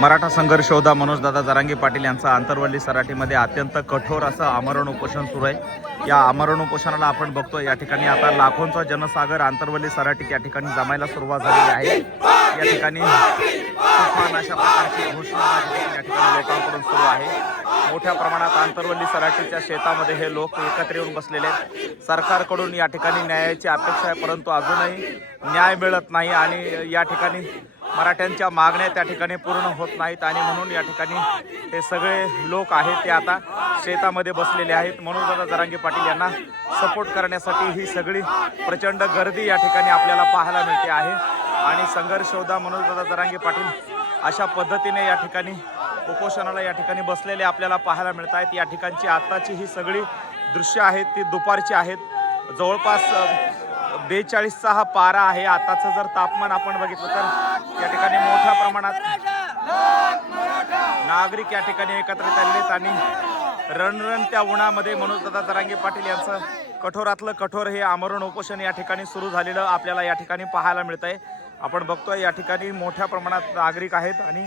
मराठा संघर्ष योद्धा मनोजदादा जरांगे पाटील यांचा आंतरवली सराटीमध्ये अत्यंत कठोर असं आमरण उपोषण सुरू आहे। या आमरण उपोषणाला आपण बघतो या ठिकाणी आता लाखोंचा जनसागर आंतरवली सराटीत या ठिकाणी जमायला सुरुवात झालेली आहे। या ठिकाणी तुफान अशा प्रकारची घोषणाबाजी या ठिकाणी लोकांकडून सुरू आहे। मोठ्या प्रमाणात आंतरवली सराटीच्या शेतामध्ये हे लोक एकत्र येऊन बसलेले आहेत। सरकारकडून या ठिकाणी न्यायाची अपेक्षा आहे, परंतु अजूनही न्याय मिळत नाही आणि या ठिकाणी मराठ्यांच्या मागण्या त्या ठिकाणी पूर्ण होत नाहीत आणि म्हणून या ठिकाणी हे सगळे लोक आहेत ते आता शेतामध्ये बसलेले आहेत। मनोजदादा जरांगे पाटील यांना सपोर्ट करण्यासाठी ही सगळी प्रचंड गर्दी या ठिकाणी आपल्याला पाहायला मिळते आहे आणि संघर्ष योद्धा मनोजदादा जरांगे पाटील अशा पद्धतीने या ठिकाणी उपोषणाला या ठिकाणी बसलेले आपल्याला पाहायला मिळत आहेत। या ठिकाणची आताची ही सगळी दृश्य आहेत ती दुपारची आहेत। जवळपास 42चा हा पारा आहे। आताचं जर तापमान आपण बघितलं तर या ठिकाणी मोठ्या प्रमाणात नागरिक या ठिकाणी एकत्रित आलेत आणि रणरण त्या उन्हामध्ये मनोजदादा जरांगे पाटील यांचं कठोरातलं कठोर हे आमरण उपोषण या ठिकाणी सुरू झालेलं आपल्याला या ठिकाणी पाहायला मिळत आहे। आपण बघतोय या ठिकाणी मोठ्या प्रमाणात नागरिक आहेत आणि